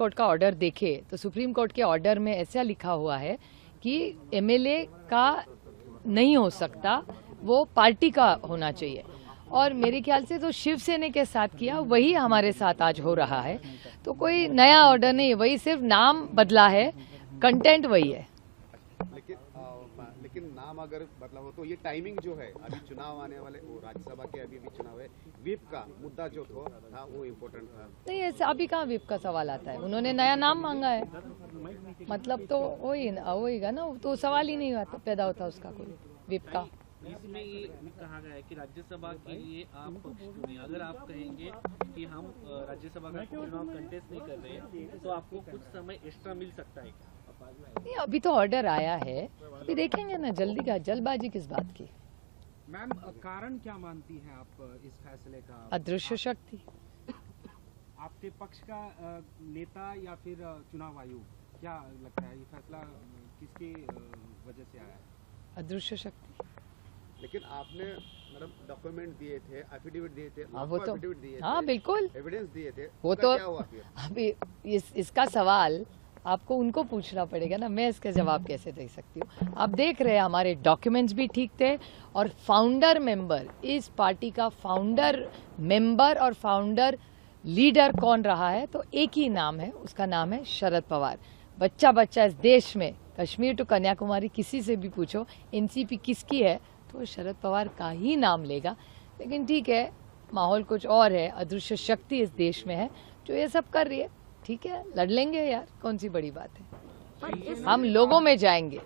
Court का order देखे तो सुप्रीम कोर्ट के ऑर्डर में ऐसा लिखा हुआ है कि एमएलए का नहीं हो सकता, वो पार्टी का होना चाहिए। और मेरे ख्याल से तो शिवसेना के साथ किया वही हमारे साथ आज हो रहा है। तो कोई नया ऑर्डर नहीं, वही सिर्फ नाम बदला है, कंटेंट वही है। लेकिन नाम अगर बदला हो तो ये टाइमिंग जो है, अभी चुनाव आने वाले, वो राज्यसभा के अभी भी चुनाव है, व्हिप का मुद्दा जो था वो इम्पोर्टेंट था। नहीं, ऐसे अभी कहाँ व्हिप का सवाल आता है, उन्होंने नया नाम मांगा है, मतलब तो वही ना, तो सवाल ही नहीं पैदा होता उसका कोई व्हिप का। इसमें ये कहा गया है कि राज्यसभा के लिए आप पक्ष चुनिए। अगर आप कहेंगे कि हम राज्यसभा का चुनाव कंटेस्ट नहीं कर रहे हैं तो आपको कुछ समय एक्स्ट्रा मिल सकता है क्या? नहीं, अभी तो ऑर्डर आया है, अभी देखेंगे ना, जल्दी का जल्दबाजी किस बात की। मैम, कारण क्या मानती हैं आप इस फैसले का? अदृश्य शक्ति। आपके पक्ष का नेता या फिर चुनाव आयोग, क्या लगता है ये फैसला किसकी वजह से आया है? अदृश्य शक्ति। लेकिन आपने मैडम डॉक्यूमेंट दिए थे, एफिडेविट दिए थे, वो तो एफिडेविट दिए थे, हाँ बिल्कुल, एविडेंस दिए थे, वो उसका तो क्या हुआ फिर? अभी इसका सवाल आपको उनको पूछना पड़ेगा ना, मैं इसका जवाब कैसे दे सकती हूँ। आप देख रहे हैं हमारे डॉक्यूमेंट्स भी ठीक थे, और फाउंडर मेंबर, इस पार्टी का फाउंडर मेंबर और फाउंडर लीडर कौन रहा है, तो एक ही नाम है, उसका नाम है शरद पवार। बच्चा बच्चा इस देश में, कश्मीर टू कन्याकुमारी, किसी से भी पूछो एनसीपी किसकी है, तो शरद पवार का ही नाम लेगा। लेकिन ठीक है, माहौल कुछ और है, अदृश्य शक्ति इस देश में है जो ये सब कर रही है। ठीक है, लड़ लेंगे यार, कौन सी बड़ी बात है, हम लोगों में जाएंगे।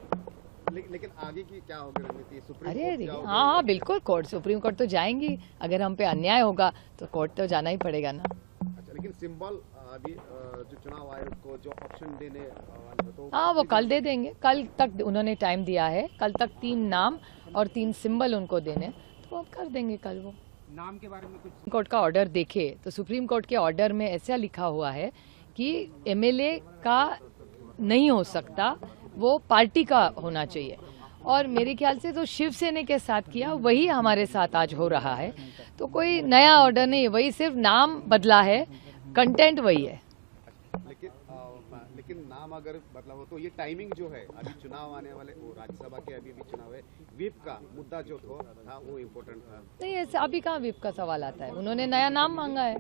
लेकिन आगे की क्या होगी रणनीति? सुप्रीम अरे कोर्ट जाओगे? हाँ बिल्कुल, कोर्ट, सुप्रीम कोर्ट तो जाएंगी। अगर हम पे अन्याय होगा तो कोर्ट तो जाना ही पड़ेगा ना। अच्छा, लेकिन सिंबल अभी जो चुनाव आयोग को जो ऑप्शन देने वाले तो हाँ, वो कल दे देंगे, कल तक उन्होंने टाइम दिया है, कल तक 3 नाम और 3 सिंबल उनको देने, तो अब कर देंगे कल। वो नाम के बारे में कुछ कोर्ट का ऑर्डर देखे तो सुप्रीम कोर्ट के ऑर्डर में ऐसा लिखा हुआ है कि एमएलए का नहीं हो सकता, वो पार्टी का होना चाहिए। और मेरे ख्याल से तो शिवसेना के साथ किया वही हमारे साथ आज हो रहा है। तो कोई नया ऑर्डर नहीं, वही सिर्फ नाम बदला है, कंटेंट वही है। लेकिन नाम अगर बदला हो तो ये टाइमिंग जो है, अभी चुनाव आने वाले, वो राज्यसभा के अभी भी चुनाव है, व्हिप का मुद्दा जो था वो इम्पोर्टेंट था। नहीं, ऐसे अभी कहाँ व्हिप का सवाल आता है, उन्होंने नया नाम मांगा है,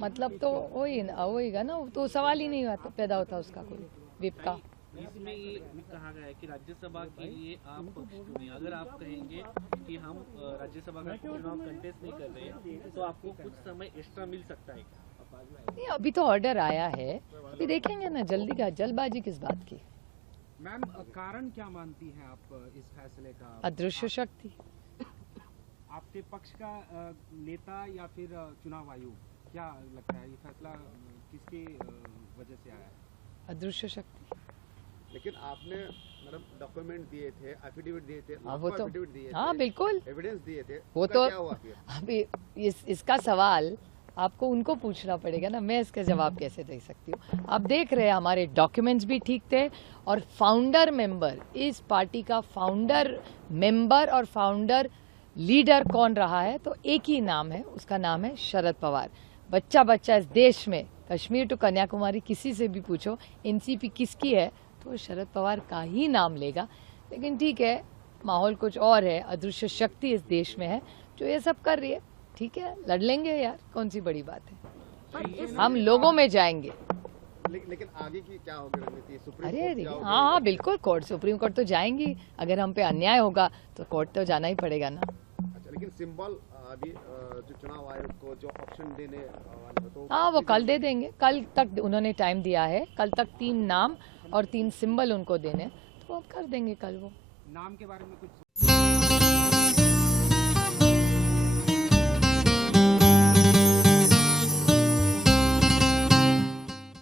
मतलब तो वही ना, तो सवाल ही नहीं पैदा होता उसका कोई व्हिप का। इसमें ये कहा गया है कि राज्यसभा के लिए आप पक्ष चुनिए। अगर आप कहेंगे कि हम राज्यसभा का चुनाव कंटेस्ट नहीं कर रहे हैं तो आपको कुछ समय एक्स्ट्रा मिल सकता है क्या? नहीं, अभी तो ऑर्डर आया है, अभी देखेंगे ना, जल्दी का जल्दबाजी किस बात की। मैम, कारण क्या मानती हैं आप इस फैसले का? अदृश्य शक्ति। आपके पक्ष का नेता या फिर चुनाव आयोग, क्या लगता है ये फैसला किसकी वजह से आया है? अदृश्य शक्ति। लेकिन आपने मैडम डॉक्यूमेंट दिए थे, एफिडेविट दिए थे, वो तो एफिडेविट दिए थे, हाँ बिल्कुल, एविडेंस दिए थे, वो उसका तो क्या हुआ फिर? अभी इसका सवाल आपको उनको पूछना पड़ेगा ना, मैं इसका जवाब कैसे दे सकती हूँ। आप देख रहे हैं हमारे डॉक्यूमेंट्स भी ठीक थे, और फाउंडर मेंबर, इस पार्टी का फाउंडर मेंबर और फाउंडर लीडर कौन रहा है, तो एक ही नाम है, उसका नाम है शरद पवार। बच्चा बच्चा इस देश में, कश्मीर टू कन्याकुमारी, किसी से भी पूछो एनसीपी किसकी है, तो शरद पवार का ही नाम लेगा। लेकिन ठीक है, माहौल कुछ और है, अदृश्य शक्ति इस देश में है जो ये सब कर रही है। ठीक है, लड़ लेंगे यार, कौन सी बड़ी बात है, हम लोगों में जाएंगे। लेकिन आगे की क्या होगी रणनीति? सुप्रीम अरे कोर्ट जाओगे? हाँ बिल्कुल, कोर्ट, सुप्रीम कोर्ट तो जाएंगी। अगर हम पे अन्याय होगा तो कोर्ट तो जाना ही पड़ेगा ना। अच्छा, लेकिन सिंबल अभी जो चुनाव आयोग को जो ऑप्शन देने वाले तो हाँ, वो कल दे देंगे, कल तक उन्होंने टाइम दिया है, कल तक 3 नाम और 3 सिंबल उनको देने, तो अब कर देंगे कल। वो नाम के बारे में कुछ